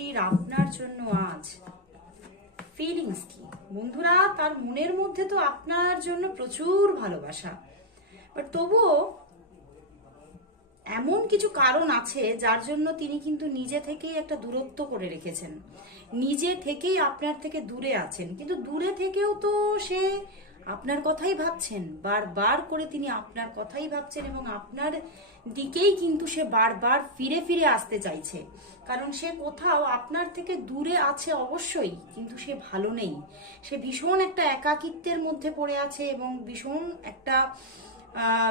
মানুষটির আপনার জন্য আজ ফিলিংস কি? বন্ধুরা, তার মনের মধ্যে তো আপনার জন্য প্রচুর ভালোবাসা, বাট তবুও এমন কিছু কারণ আছে যার জন্য তিনি কিন্তু নিজে থেকেই একটা দূরত্ব করে রেখেছেন, নিজে থেকেই আপনার থেকে দূরে আছেন। কিন্তু দূরে থেকেও তো সে আপনার কথাই ভাবছেন, বারবার করে তিনি আপনার কথাই ভাবছেন এবং আপনার দিকেই কিন্তু সে বারবার ফিরে ফিরে আসতে চাইছে। কারণ সে কোথাও আপনার থেকে দূরে আছে অবশ্যই, কিন্তু সে ভালো নেই। সে ভীষণ একটা একাকিত্বের মধ্যে পড়ে আছে এবং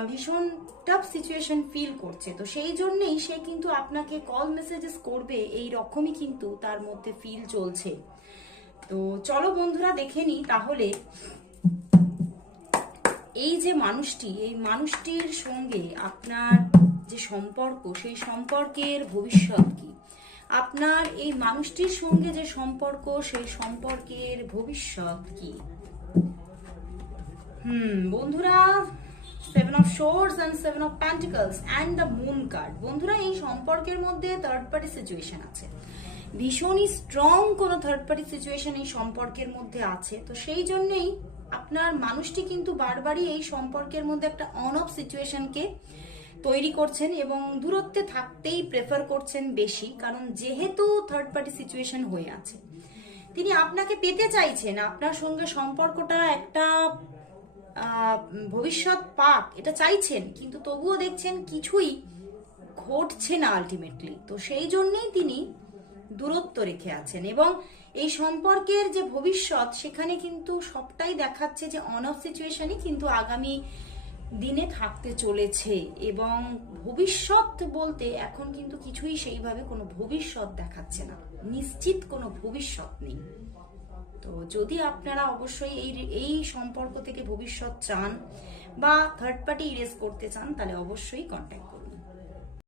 ভীষণ টাফ সিচুয়েশন ফিল করছে। তো সেই জন্যই সে কিন্তু আপনাকে কল মেসেজেস করবে, এই রকমই কিন্তু তার মধ্যে ফিল চলছে। তো চলো বন্ধুরা দেখে নিই তাহলে এই যে মানুষটি, এই মানুষটির সঙ্গে আপনার যে সম্পর্ক, সেই সম্পর্কের ভবিষ্যৎ কি? আপনার এই মানুষটির সঙ্গে যে সম্পর্ক, সেই সম্পর্কের ভবিষ্যৎ কি? বন্ধুরা, 7 of Swords and 7 of Pentacles and the Moon card। বন্ধুরা, এই সম্পর্কের মধ্যে থার্ড পার্টি সিচুয়েশন আছে, ভীষণই স্ট্রং কোনো থার্ড পার্টি সিচুয়েশন এই সম্পর্কের মধ্যে আছে। তো সেই জন্যই আপনার মানুষটি কিন্তু বারবারই এই সম্পর্কের মধ্যে একটা অন অফ সিচুয়েশনকে তৈরি করছেন এবং দূরত্বে থাকতেই প্রেফার করছেন বেশি, কারণ যেহেতু থার্ড পার্টি সিচুয়েশন হয়ে আছে, তিনি আপনাকে পেতে চাইছেন, আপনার সঙ্গে সম্পর্কটা একটা ভবিষ্যৎ পাক এটা চাইছেন, কিন্তু তবুও দেখছেন কিছুই ঘটছে না আলটিমেটলি। তো সেই জন্যই তিনি দূরত্ব রেখে আছেন এবং এই সম্পর্কের যে ভবিষ্যৎ, সেখানে কিন্তু সবটাই দেখাচ্ছে যে অন অফ সিচুয়েশনই কিন্তু আগামী দিনে থাকতে চলেছে এবং ভবিষ্যৎ বলতে এখন কিন্তু কিছুই সেইভাবে কোনো ভবিষ্যৎ দেখাচ্ছে না, নিশ্চিত কোনো ভবিষ্যৎ নেই। তো যদি আপনারা অবশ্যই এই সম্পর্ক থেকে ভবিষ্যৎ চান বা থার্ড পার্টি ইরেজ করতে চান, তাহলে অবশ্যই কন্ট্যাক্ট করুন।